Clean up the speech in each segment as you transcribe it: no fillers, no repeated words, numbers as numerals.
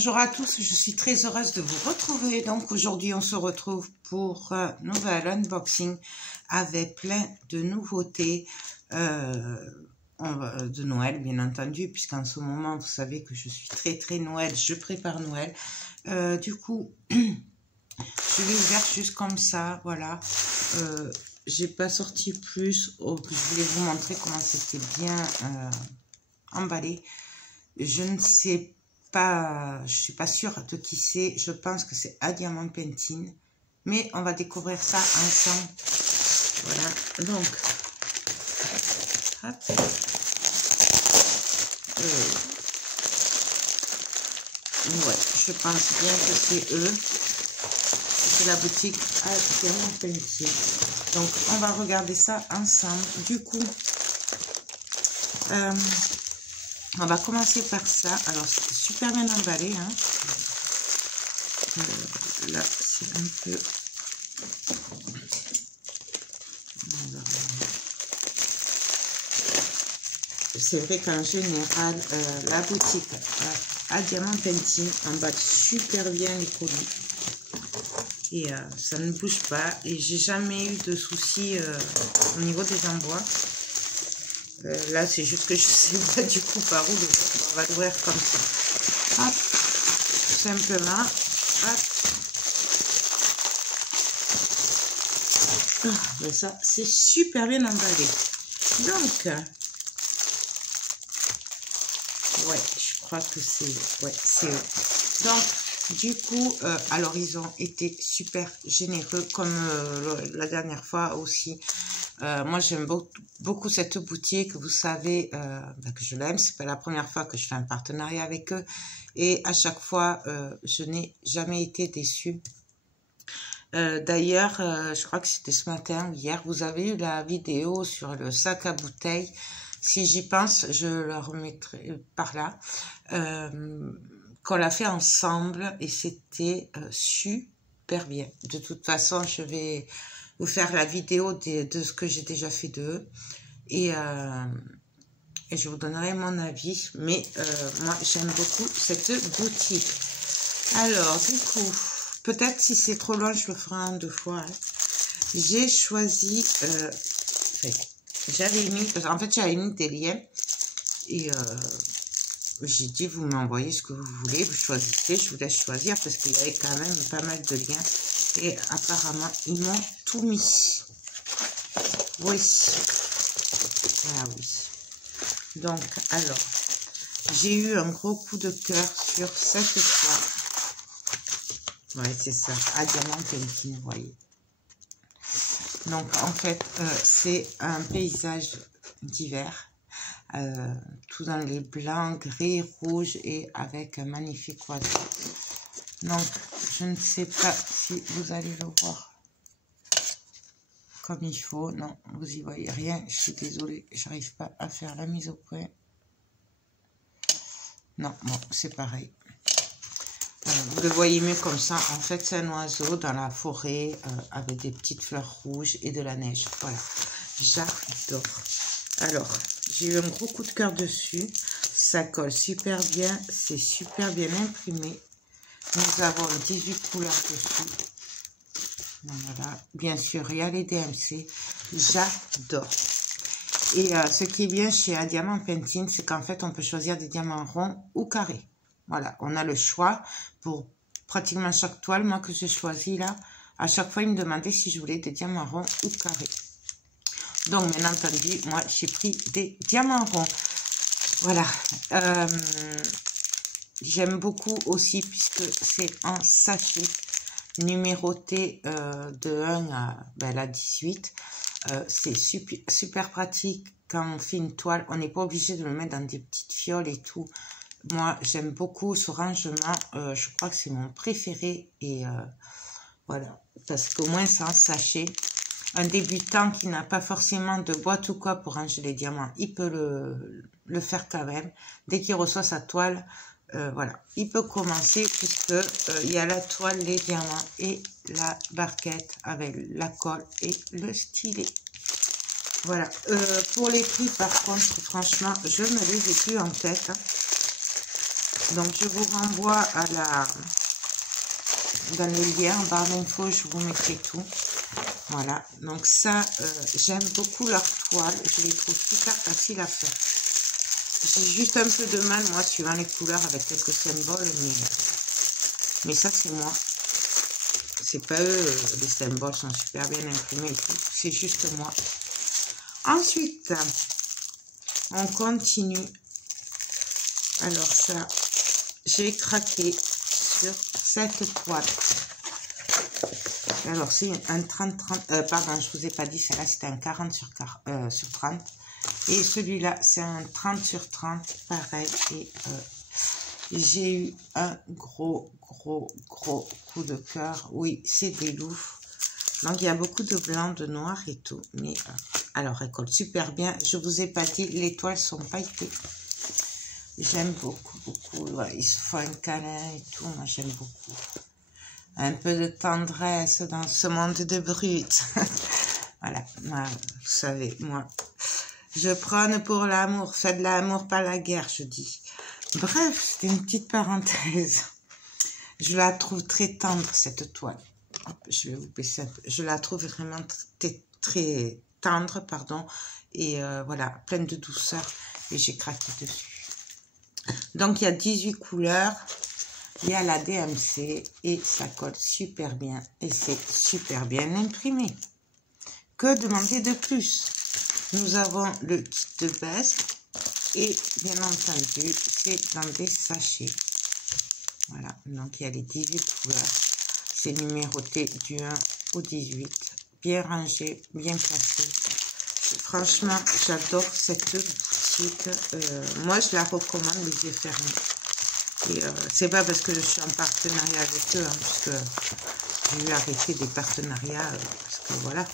Bonjour à tous, je suis très heureuse de vous retrouver. Donc aujourd'hui on se retrouve pour un nouvel unboxing avec plein de nouveautés de Noël bien entendu, puisqu'en ce moment vous savez que je suis très Noël, je prépare Noël. Du coup je l'ai ouvert juste comme ça, voilà. J'ai pas sorti plus, je voulais vous montrer comment c'était bien emballé. Je ne sais pas, je suis pas sûre de qui c'est. Je pense que c'est Diamant Painting, mais on va découvrir ça ensemble. Voilà, donc hop. Ouais, je pense bien que c'est eux. C'est la boutique Diamant Painting. Donc on va regarder ça ensemble. Du coup, on va commencer par ça. Alors, c'est super bien emballé. Hein. Là, c'est un peu... C'est vrai qu'en général, la boutique Diamant Painting emballe super bien les produits. Et ça ne bouge pas. Et j'ai jamais eu de soucis au niveau des envois. Là, c'est juste que je sais pas du coup par où l'ouvrir. On va l'ouvrir comme ça. Hop, tout simplement. Hop. Ah, ben ça, c'est super bien emballé. Donc, ouais, je crois que c'est... Ouais, c'est eux. Donc, du coup, alors ils ont été super généreux, comme la dernière fois aussi. Moi, j'aime beaucoup cette boutique. Vous savez que je l'aime. C'est pas la première fois que je fais un partenariat avec eux. Et à chaque fois, je n'ai jamais été déçue. D'ailleurs, je crois que c'était ce matin ou hier, vous avez eu la vidéo sur le sac à bouteilles. Si j'y pense, je le remettrai par là. Qu'on l'a fait ensemble et c'était super bien. De toute façon, je vais vous faire la vidéo de ce que j'ai déjà fait d'eux et je vous donnerai mon avis. Mais moi, j'aime beaucoup cette boutique. Alors, du coup, peut-être si c'est trop loin, je le ferai en 2 fois. Hein. J'ai choisi... j'avais mis... En fait, j'avais mis des liens et... j'ai dit, vous m'envoyez ce que vous voulez, vous choisissez, je vous laisse choisir parce qu'il y avait quand même pas mal de liens. Et apparemment, ils m'ont tout mis. Oui. Ah oui. Donc, alors, j'ai eu un gros coup de cœur sur cette fois. Ouais, c'est ça. Diamant Painting, vous voyez. Donc, en fait, c'est un paysage d'hiver. Tout dans les blancs, gris, rouge et avec un magnifique oiseau. Donc, je ne sais pas si vous allez le voir comme il faut. Non, vous y voyez rien. Je suis désolée, j'arrive pas à faire la mise au point. Non, bon, c'est pareil. Vous le voyez mieux comme ça. En fait, c'est un oiseau dans la forêt avec des petites fleurs rouges et de la neige. Voilà, j'adore. Alors, j'ai eu un gros coup de cœur dessus. Ça colle super bien. C'est super bien imprimé. Nous avons 18 couleurs dessus. Voilà. Bien sûr, il y a les DMC. J'adore. Et ce qui est bien chez Diamant Painting, c'est qu'en fait, on peut choisir des diamants ronds ou carrés. Voilà, on a le choix pour pratiquement chaque toile. Moi, que j'ai choisi là, à chaque fois, il me demandait si je voulais des diamants ronds ou carrés. Donc, bien entendu, moi, j'ai pris des diamants ronds. Voilà. J'aime beaucoup aussi puisque c'est en sachet numéroté de 1 à 18. C'est super pratique quand on fait une toile. On n'est pas obligé de le mettre dans des petites fioles et tout. Moi, j'aime beaucoup ce rangement. Je crois que c'est mon préféré. Et voilà. Parce qu'au moins, c'est en sachet. Un débutant qui n'a pas forcément de boîte ou quoi pour ranger les diamants, il peut le faire quand même. Dès qu'il reçoit sa toile, voilà, il peut commencer puisque il y a la toile, les diamants et la barquette avec la colle et le stylet. Voilà. Pour les prix, par contre, franchement, je ne les ai plus en tête. Hein. Donc, je vous renvoie à dans le lien en barre d'infos, je vous mettrai tout. Voilà, donc ça, j'aime beaucoup leur toile. Je les trouve super faciles à faire. J'ai juste un peu de mal, moi, suivant les couleurs, avec quelques symboles, mais ça, c'est moi. C'est pas eux, les symboles sont super bien imprimés et tout. C'est juste moi. Ensuite, on continue. Alors ça, j'ai craqué sur cette toile. Alors c'est un 30-30, pardon, je vous ai pas dit, celle-là c'était un 40 sur 30. Et celui-là c'est un 30 sur 30, pareil. Et j'ai eu un gros coup de cœur. Oui, c'est des loups. Donc il y a beaucoup de blanc, de noir et tout. Mais alors elle colle super bien. Je vous ai pas dit, les toiles sont pailletées. J'aime beaucoup. Ouais, ils se font un câlin et tout. Moi j'aime beaucoup. Un peu de tendresse dans ce monde de brut. Voilà, vous savez, moi, je prône pour l'amour. Faites de l'amour, pas la guerre, je dis. Bref, c'était une petite parenthèse. Je la trouve très tendre, cette toile. Hop, je vais vous baisser un peu. Je la trouve vraiment très tendre, pardon. Et voilà, pleine de douceur. Et j'ai craqué dessus. Donc, il y a 18 couleurs. Il y a la DMC et ça colle super bien et c'est super bien imprimé. Que demander de plus? Nous avons le kit de base et bien entendu c'est dans des sachets. Voilà, donc il y a les 18 couleurs. C'est numéroté du 1 au 18. Bien rangé, bien placé. Franchement, j'adore cette boutique. Moi, je la recommande les yeux fermés. Et c'est pas parce que je suis en partenariat avec eux, hein, puisque j'ai eu arrêté des partenariats, parce que voilà.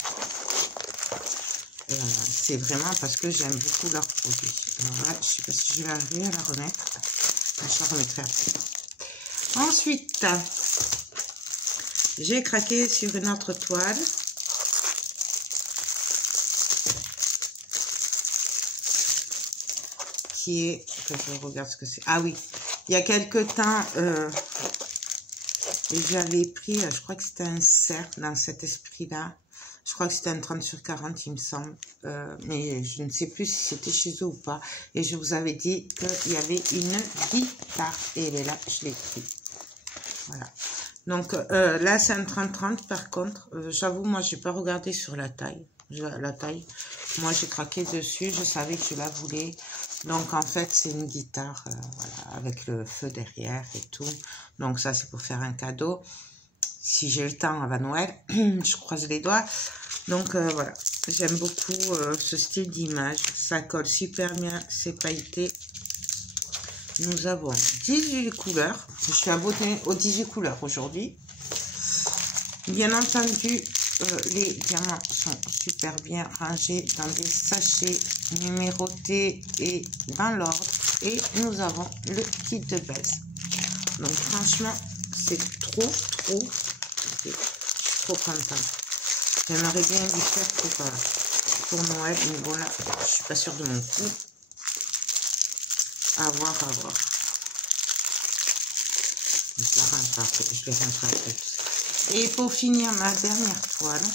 C'est vraiment parce que j'aime beaucoup leurs produits. Alors là, je sais pas si je vais arriver à la remettre. Je la remettrai après. Ensuite, j'ai craqué sur une autre toile. Qui est, que je regarde ce que c'est. Ah oui. Il y a quelques temps, j'avais pris, je crois que c'était un cercle dans cet esprit-là. Je crois que c'était un 30 sur 40, il me semble. Mais je ne sais plus si c'était chez eux ou pas. Et je vous avais dit qu'il y avait une guitare. Et elle est là, je l'ai pris. Voilà. Donc là, c'est un 30-30 par contre. J'avoue, moi, je n'ai pas regardé sur la taille. Moi, j'ai craqué dessus. Je savais que je la voulais. Donc, en fait, c'est une guitare, voilà, avec le feu derrière et tout. Donc, ça, c'est pour faire un cadeau. Si j'ai le temps avant Noël, je croise les doigts. Donc, voilà. J'aime beaucoup ce style d'image. Ça colle super bien, c'est pailleté. Nous avons 18 couleurs. Je suis abonnée aux 18 couleurs aujourd'hui. Bien entendu, les diamants sont super bien rangés dans des sachets numérotés et dans l'ordre. Et nous avons le kit de base. Donc franchement, c'est trop. Je suis trop contente. J'aimerais bien lui faire pour Noël. Mais bon là, je suis pas sûre de mon coup. À voir. Je la rangerai après. Je les rangerai après. Et pour finir ma dernière toile,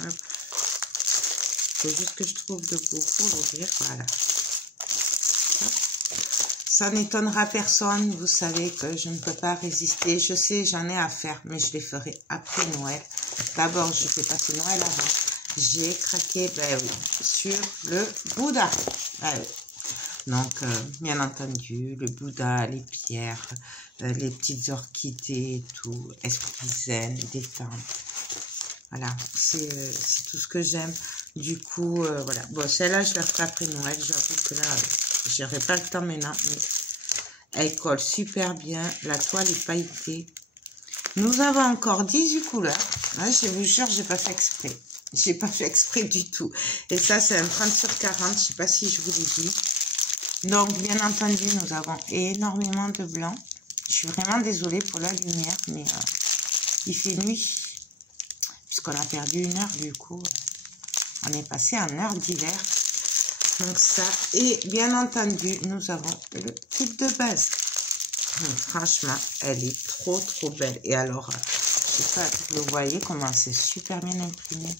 il faut juste que je trouve de beau pour l'ouvrir. Voilà. Ça n'étonnera personne. Vous savez que je ne peux pas résister. Je sais, j'en ai à faire, mais je les ferai après Noël. D'abord, je fais passer Noël avant. J'ai craqué, ben oui, sur le Bouddha. Ben oui. Donc, bien entendu, le Bouddha, les pierres, les petites orchidées, tout, esprit zen, détente. Voilà, c'est tout ce que j'aime. Du coup, voilà. Bon, celle-là, je la ferai après Noël. J'avoue que là, j'aurai pas le temps maintenant. Mais elle colle super bien. La toile est pailletée. Nous avons encore 18 couleurs. Ouais, je vous jure, j'ai pas fait exprès. J'ai pas fait exprès du tout. Et ça, c'est un 30 sur 40. Je sais pas si je vous l'ai dit. Donc, bien entendu, nous avons énormément de blanc. Je suis vraiment désolée pour la lumière, mais il fait nuit. Puisqu'on a perdu une heure, du coup, on est passé en heure d'hiver. Donc ça, et bien entendu, nous avons le kit de base. Donc, franchement, elle est trop belle. Et alors, je sais pas, vous voyez comment c'est super bien imprimé.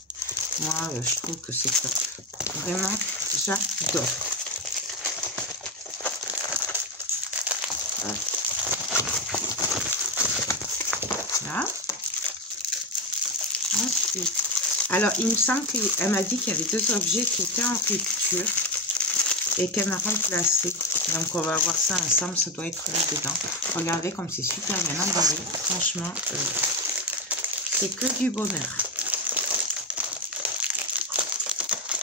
Moi, je trouve que c'est top. Vraiment, j'adore. Là. Ensuite, alors, il me semble qu'elle m'a dit qu'il y avait 2 objets qui étaient en rupture et qu'elle m'a remplacé. Donc, on va voir ça ensemble. Ça doit être là-dedans. Regardez comme c'est super bien emballé. Franchement, c'est que du bonheur.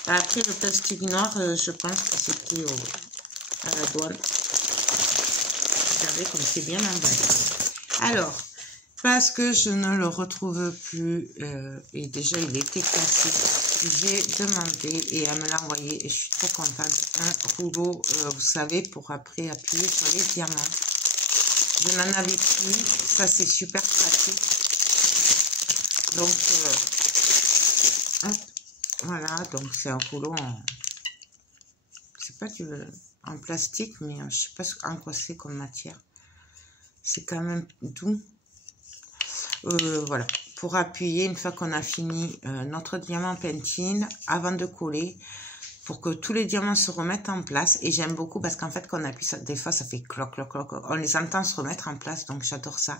Après, le plastique noir, je pense que c'est pris à la douane. Regardez comme c'est bien emballé. Alors, parce que je ne le retrouve plus, et déjà il était cassé, j'ai demandé et elle me l'a envoyé et je suis trop contente. Un rouleau, vous savez, pour après appuyer sur les diamants. Je n'en avais plus, ça c'est super pratique. Donc, hop, voilà, donc c'est un rouleau en, c'est pas en plastique, mais je sais pas en quoi c'est comme matière. C'est quand même doux. Voilà, pour appuyer une fois qu'on a fini notre diamant pentine, avant de coller, pour que tous les diamants se remettent en place. Et j'aime beaucoup parce qu'en fait, quand on appuie, des fois, ça fait cloc, cloc, cloc. On les entend se remettre en place, donc j'adore ça.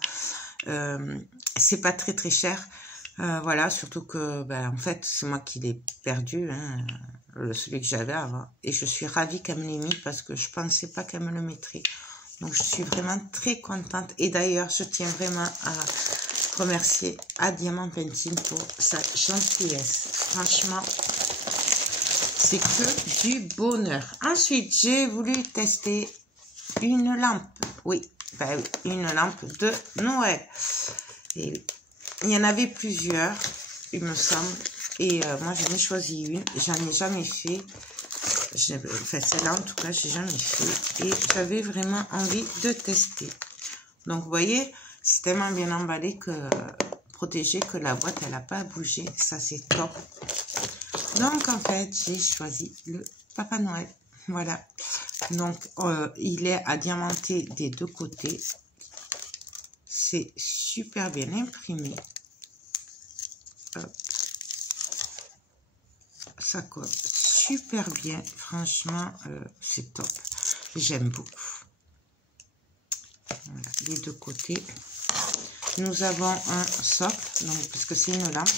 C'est pas très cher. Voilà, surtout que, ben, en fait, c'est moi qui l'ai perdu, hein, celui que j'avais avant. Et je suis ravie qu'elle me l'ait mis parce que je pensais pas qu'elle me le mettrait. Donc, je suis vraiment très contente. Et d'ailleurs, je tiens vraiment à remercier à Diamant Pentine pour sa gentillesse. Franchement, c'est que du bonheur. Ensuite, j'ai voulu tester une lampe. Oui, ben, une lampe de Noël. Et il y en avait plusieurs, il me semble. Et moi, j'en ai choisi une. J'en ai jamais fait. Enfin, celle-là, en tout cas, j'ai jamais fait. Et j'avais vraiment envie de tester. Donc, vous voyez, c'est tellement bien emballé que protégé que la boîte, elle n'a pas bougé. Ça, c'est top. Donc, en fait, j'ai choisi le Papa Noël. Voilà. Donc, il est à diamanter des 2 côtés. C'est super bien imprimé. Hop. Ça colle super bien. Franchement, c'est top. J'aime beaucoup. Voilà, les 2 côtés. Nous avons un socle, donc, parce que c'est une lampe.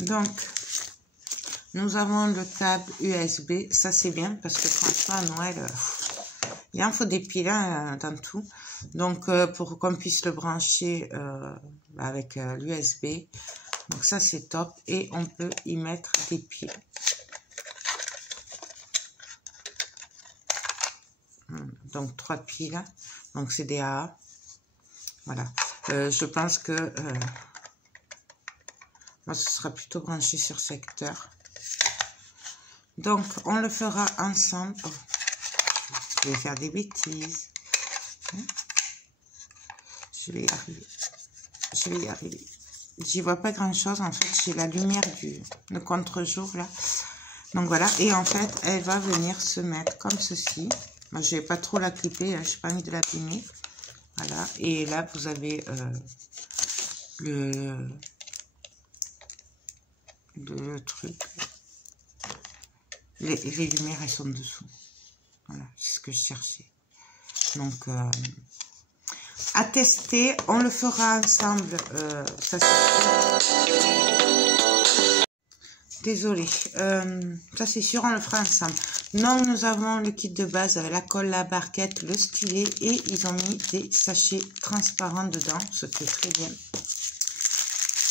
Donc, nous avons le câble USB. Ça, c'est bien parce que franchement, à Noël, il en faut des piles dans tout. Donc, pour qu'on puisse le brancher avec l'USB. Donc, ça, c'est top. Et on peut y mettre des piles. Donc 3 piles, donc c'est des AA. Voilà, je pense que moi ce sera plutôt branché sur secteur. Donc on le fera ensemble. Oh, je vais faire des bêtises. Je vais y arriver. Je vais y arriver. J'y vois pas grand chose en fait. J'ai la lumière le contre-jour là. Donc voilà, et en fait elle va venir se mettre comme ceci. Moi, je vais pas trop la clipper, hein, je n'ai pas envie de l'abîmer. Voilà, et là, vous avez le truc. Les lumières, elles sont dessous. Voilà, c'est ce que je cherchais. Donc, à tester, on le fera ensemble. Ça, désolée, ça c'est sûr, on le fera ensemble. Donc, nous avons le kit de base avec la colle, la barquette, le stylet et ils ont mis des sachets transparents dedans, ce qui est très bien.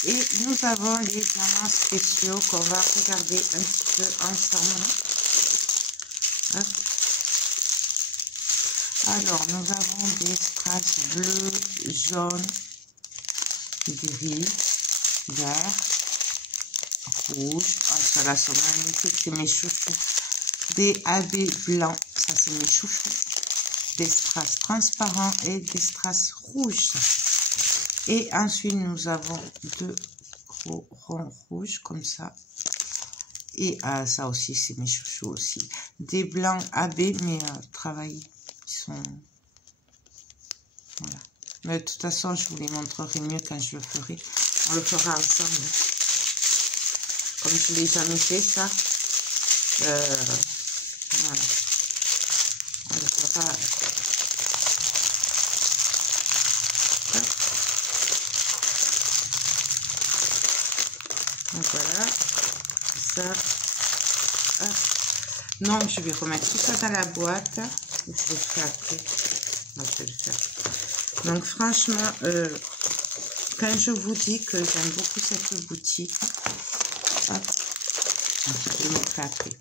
Et nous avons les diamants spéciaux qu'on va regarder un petit peu ensemble. Hop. Alors, nous avons des strass bleus, jaunes, gris, vert, rouge. Oh, ceux-là sont magnifiques, c'est mes chouchous. Des AB blancs, ça c'est mes chouchous. Des strass transparents et des strass rouges. Et ensuite, nous avons 2 rond rouge comme ça. Et ça aussi, c'est mes chouchous aussi. Des blancs AB, mais travaillés. Ils sont... Voilà. Mais de toute façon, je vous les montrerai mieux quand je le ferai. On le fera ensemble. Comme je ne l'ai jamais fait, ça. Voilà. On le fera... Donc voilà. Ça. Hop. Donc, je vais remettre tout ça dans la boîte. Je vais le faire après. Non, je vais le faire. Donc, franchement, quand je vous dis que j'aime beaucoup cette boutique, hop, je vais le faire après.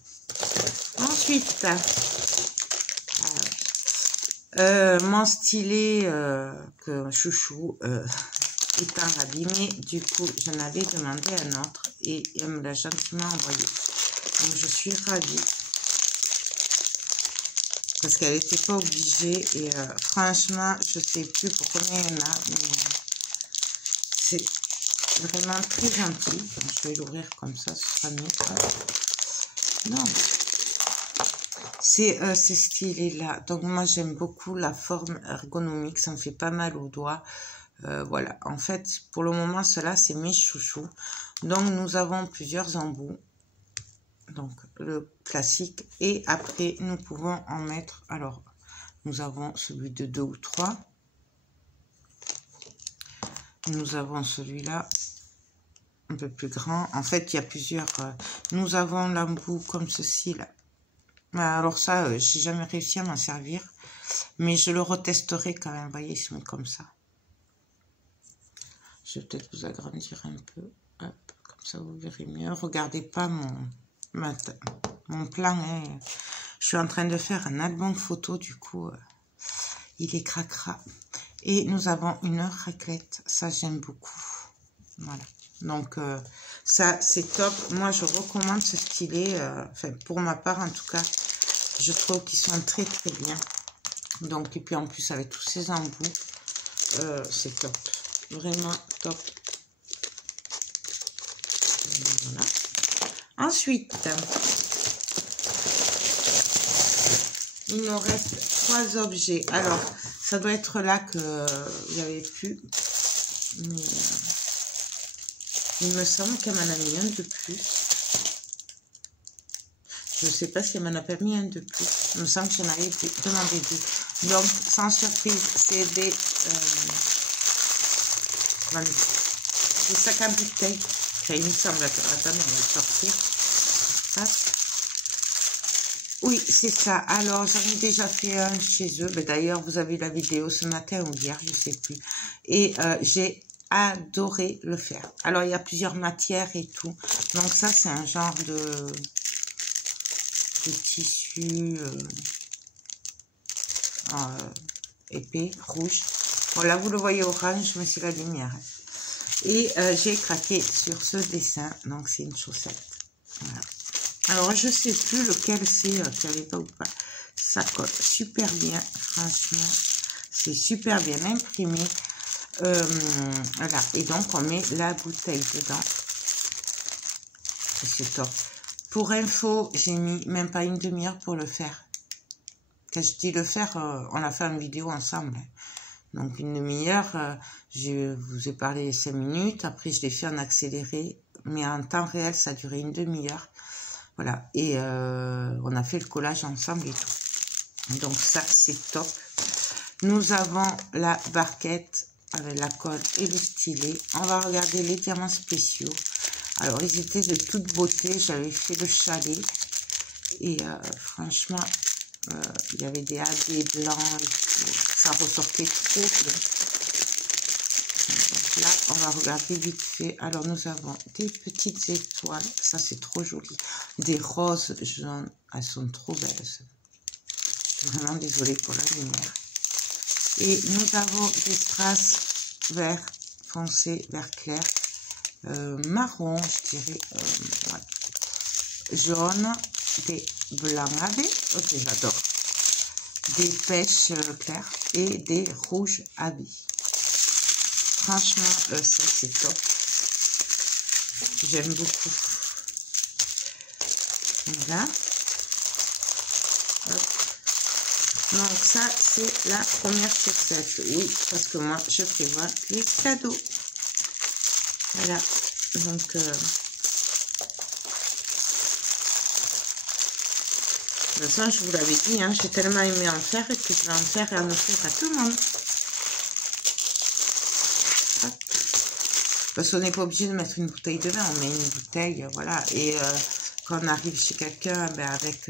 Ensuite, mon stylet que chouchou étant abîmé, du coup, j'en avais demandé un autre et elle me l'a gentiment envoyé. Donc, je suis ravie. Parce qu'elle n'était pas obligée. Et franchement, je ne sais plus pour combien il y en a. Mais c'est vraiment très gentil. Donc, je vais l'ouvrir comme ça, ce sera mieux. Non. C'est ces stylés-là. Donc, moi, j'aime beaucoup la forme ergonomique. Ça me fait pas mal aux doigts. Voilà. En fait, pour le moment, cela, c'est mes chouchous. Donc, nous avons plusieurs embouts. Donc, le classique. Et après, nous pouvons en mettre... Alors, nous avons celui de 2 ou 3. Nous avons celui-là, un peu plus grand. En fait, il y a plusieurs... nous avons l'embout comme ceci, là. Alors ça, j'ai jamais réussi à m'en servir. Mais je le retesterai quand même. Vous voyez, il se met comme ça. Je vais peut-être vous agrandir un peu. Hop, comme ça, vous verrez mieux. Regardez pas mon plan, hein. Je suis en train de faire un album photo, du coup, il est cracra. Et nous avons une raclette, ça j'aime beaucoup. Voilà, donc ça c'est top. Moi je recommande ce stylet, enfin pour ma part en tout cas, je trouve qu'ils sont très très bien. Donc, et puis en plus avec tous ces embouts, c'est top, vraiment top. Voilà. Ensuite, il nous reste 3 objets. Alors, ça doit être là que il n'y avait plus. Mais, il me semble qu'elle m'en a mis un de plus. Je ne sais pas si elle m'en a pas mis un de plus. Il me semble que j'en avais demandé 2. Donc, sans surprise, c'est des sacs à bouteilles. Ça, il me semble. Attendez, on va le sortir. Hop. Oui, c'est ça. Alors, j'en ai déjà fait un chez eux. D'ailleurs, vous avez la vidéo ce matin ou hier, je ne sais plus. Et j'ai adoré le faire. Alors, il y a plusieurs matières et tout. Donc, ça, c'est un genre de tissu épais, rouge. Bon, là, vous le voyez orange, mais c'est la lumière. Et j'ai craqué sur ce dessin. Donc, c'est une chaussette. Voilà. Alors, je sais plus lequel c'est, qui avait pas ou pas. Ça colle super bien, franchement. C'est super bien imprimé. Voilà. Et donc, on met la bouteille dedans. C'est top. Pour info, j'ai mis même pas une demi-heure pour le faire. Quand je dis le faire, on a fait une vidéo ensemble. Donc, une demi-heure, je vous ai parlé 5 minutes. Après, je l'ai fait en accéléré. Mais en temps réel, ça a duré une demi-heure. Voilà, et on a fait le collage ensemble et tout. Donc ça, c'est top. Nous avons la barquette avec la colle et le stylet. On va regarder les diamants spéciaux. Alors, ils étaient de toute beauté. J'avais fait le chalet. Et franchement, il y avait des habits blancs et tout. Ça ressortait trop bien. Là, on va regarder vite fait. Alors, nous avons des petites étoiles. Ça, c'est trop joli. Des roses jaunes. Elles sont trop belles. Je suis vraiment désolée pour la lumière. Et nous avons des strass vert foncé, vert clair. Marron, je dirais. Ouais. Jaune. Des blancs habés. Ok, j'adore. Des pêches claires. Et des rouges habits. Franchement, ça c'est top. J'aime beaucoup. Voilà. Hop. Donc ça, c'est la première chaussette. Oui, parce que moi, je prévois les cadeaux. Voilà. Donc... de toute façon, je vous l'avais dit, hein, j'ai tellement aimé en faire que je vais en faire et en offrir à tout le monde. Hop. Parce qu'on n'est pas obligé de mettre une bouteille de vin, on met une bouteille, voilà. Et quand on arrive chez quelqu'un, ben avec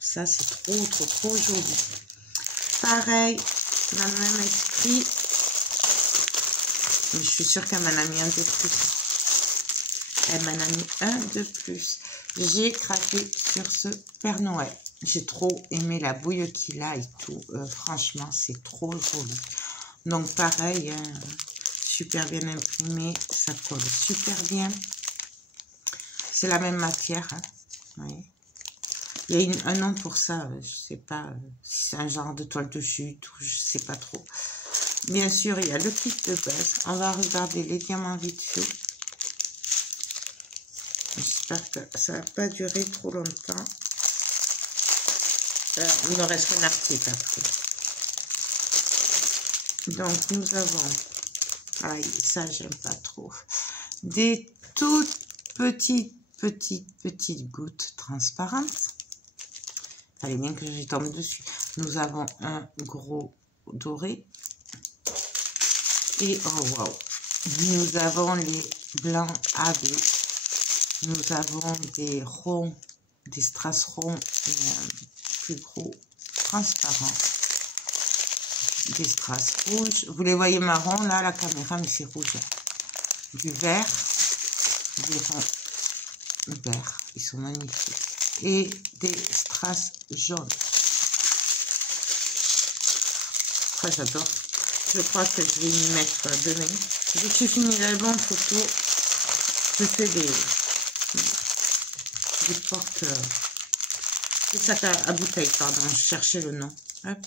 ça, c'est trop joli. Pareil, dans le même esprit. Mais je suis sûre qu'elle m'en a mis un de plus. Elle m'en a mis un de plus. J'ai craqué sur ce Père Noël. J'ai trop aimé la bouille qu'il a et tout. Franchement, c'est trop joli. Donc, pareil, hein, super bien imprimé. Ça colle super bien. C'est la même matière. Hein. Oui. Il y a un nom pour ça. Je sais pas si c'est un genre de toile de chute ou je sais pas trop. Bien sûr, il y a le kit de base. On va regarder les diamants vite fait. J'espère que ça va pas durer trop longtemps. Il me reste un article après. Donc, nous avons... Aïe, ça, j'aime pas trop. Des toutes petites gouttes transparentes. Fallait bien que j'y tombe dessus. Nous avons un gros doré. Et, oh, wow. Nous avons les blancs AB. Nous avons des ronds, des strass ronds plus gros, transparents. Des strass rouges. Vous les voyez marron là à la caméra, mais c'est rouge. Du vert, des ronds verts. Ils sont magnifiques. Et des strass jaunes. Ça, j'adore. Je crois que je vais y mettre demain. Dès que j'ai fini l'album photo, je fais des portes, des sacs à bouteilles, pardon, je cherchais le nom. Hop.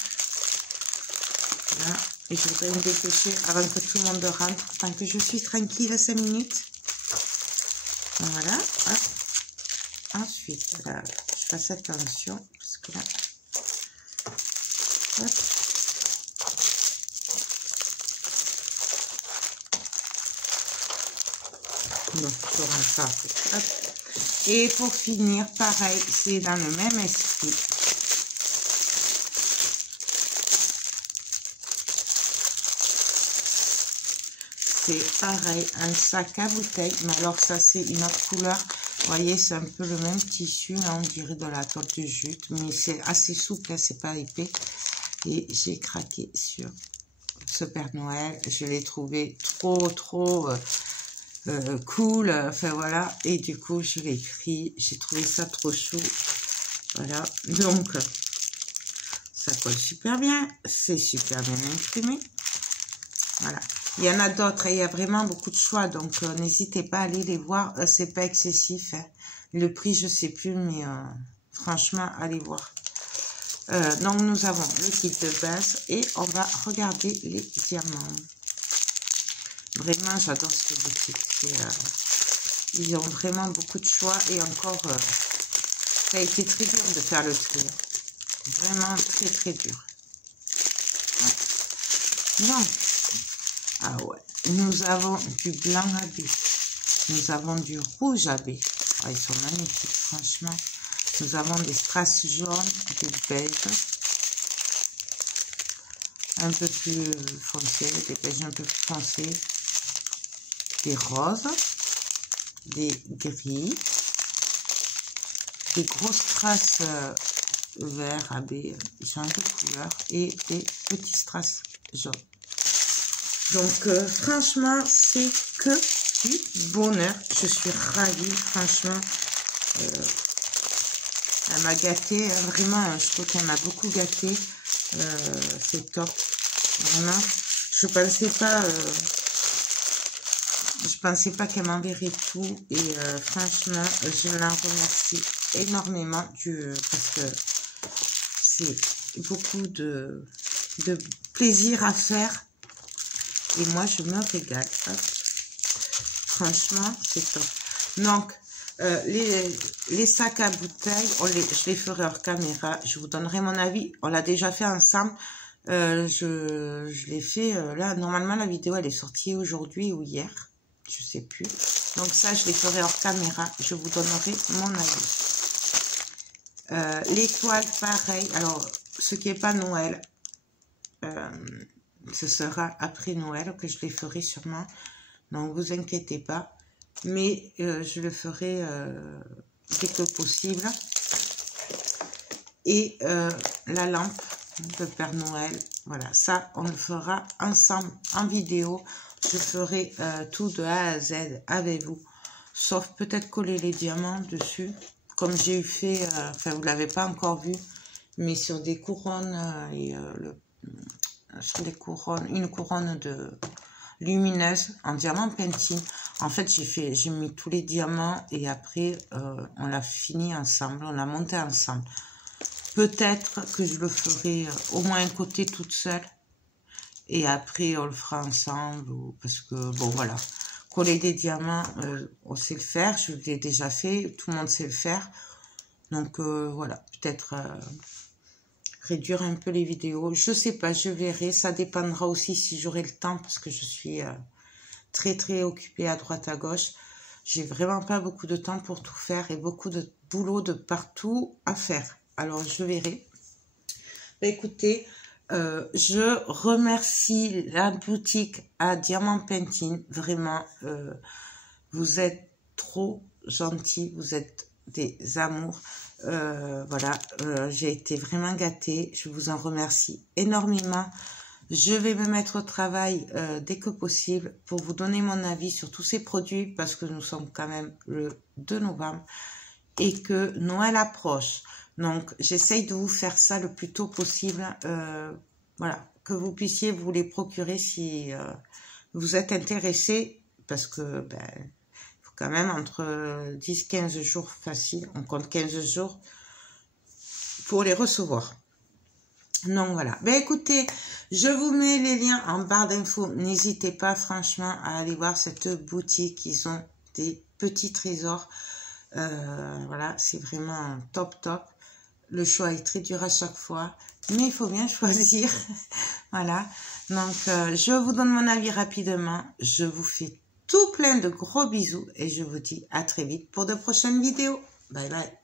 Là. Et je voudrais me dépêcher avant que tout le monde rentre, tant que je suis tranquille 5 minutes. Voilà. Hop. Ensuite, là, je fasse attention, parce que là, hop. Donc, je rentre ça. Hop. Et pour finir, pareil, c'est dans le même esprit. C'est pareil, un sac à bouteille. Mais alors ça, c'est une autre couleur. Vous voyez, c'est un peu le même tissu. Là, on dirait de la toile de jute. Mais c'est assez souple, c'est pas épais. Et j'ai craqué sur ce Père Noël. Je l'ai trouvé trop... cool, enfin voilà, et du coup je l'ai pris, j'ai trouvé ça trop chou, voilà, donc ça colle super bien, c'est super bien imprimé, voilà, il y en a d'autres, il y a vraiment beaucoup de choix, donc n'hésitez pas à aller les voir, c'est pas excessif, hein. Le prix je sais plus, mais franchement allez voir. Donc nous avons le kit de base et on va regarder les diamants. Vraiment, j'adore cette boutique. Ils ont vraiment beaucoup de choix et encore, ça a été très dur de faire le tri. Vraiment très dur. Ouais. Donc, ah ouais, nous avons du blanc AB. Nous avons du rouge AB. Ah, ils sont magnifiques, franchement. Nous avons des strass jaunes, des beiges. Un peu plus foncés, des beiges un peu plus foncés. Des roses, des gris, des grosses strass vert AB, ils changent de couleur, et des petits strass jaunes. Donc franchement, c'est que du bonheur. Je suis ravie, franchement. Elle m'a gâtée, vraiment, je trouve qu'elle m'a beaucoup gâtée. C'est top. Vraiment, je pensais pas qu'elle m'enverrait tout et franchement je l'en remercie énormément parce que c'est beaucoup de plaisir à faire et moi je me régale. Hop. Franchement c'est top. Donc, les sacs à bouteilles, je les ferai hors caméra. Je vous donnerai mon avis. On l'a déjà fait ensemble. Je l'ai fait, là, normalement, la vidéo, elle est sortie aujourd'hui ou hier. Je sais plus. Donc ça, je les ferai hors caméra. Je vous donnerai mon avis. L'étoile, pareil. Alors, ce qui n'est pas Noël, ce sera après Noël que je les ferai sûrement. Donc, vous inquiétez pas. Mais je le ferai dès que possible. Et la lampe de Père Noël, voilà, ça, on le fera ensemble en vidéo. Je ferai tout de A à Z avec vous. Sauf peut-être coller les diamants dessus. Comme j'ai eu fait, enfin, vous ne l'avez pas encore vu, mais sur des couronnes sur des couronnes, une couronne de lumineuse en diamant pentine. En fait, j'ai mis tous les diamants et après, on l'a fini ensemble, on l'a monté ensemble. Peut-être que je le ferai au moins un côté toute seule et après, on le fera ensemble parce que, bon, voilà. Coller des diamants, on sait le faire, je l'ai déjà fait, tout le monde sait le faire. Donc, voilà, peut-être réduire un peu les vidéos. Je sais pas, je verrai. Ça dépendra aussi si j'aurai le temps parce que je suis très, très occupée à droite, à gauche. J'ai vraiment pas beaucoup de temps pour tout faire et beaucoup de boulot de partout à faire. Alors, je verrai. Bah, écoutez, je remercie la boutique à Diamant Pentine. Vraiment, vous êtes trop gentils. Vous êtes des amours. Voilà, j'ai été vraiment gâtée. Je vous en remercie énormément. Je vais me mettre au travail dès que possible pour vous donner mon avis sur tous ces produits parce que nous sommes quand même le 2 novembre et que Noël approche. Donc, j'essaye de vous faire ça le plus tôt possible. Voilà, que vous puissiez vous les procurer si vous êtes intéressé parce que, ben, quand même entre 10-15 jours facile, on compte 15 jours pour les recevoir. Donc voilà, ben écoutez, je vous mets les liens en barre d'infos, n'hésitez pas franchement à aller voir cette boutique, ils ont des petits trésors, voilà, c'est vraiment top. Le choix est très dur à chaque fois, mais il faut bien choisir, voilà. Donc je vous donne mon avis rapidement, je vous fais tout plein de gros bisous et je vous dis à très vite pour de prochaines vidéos. Bye bye.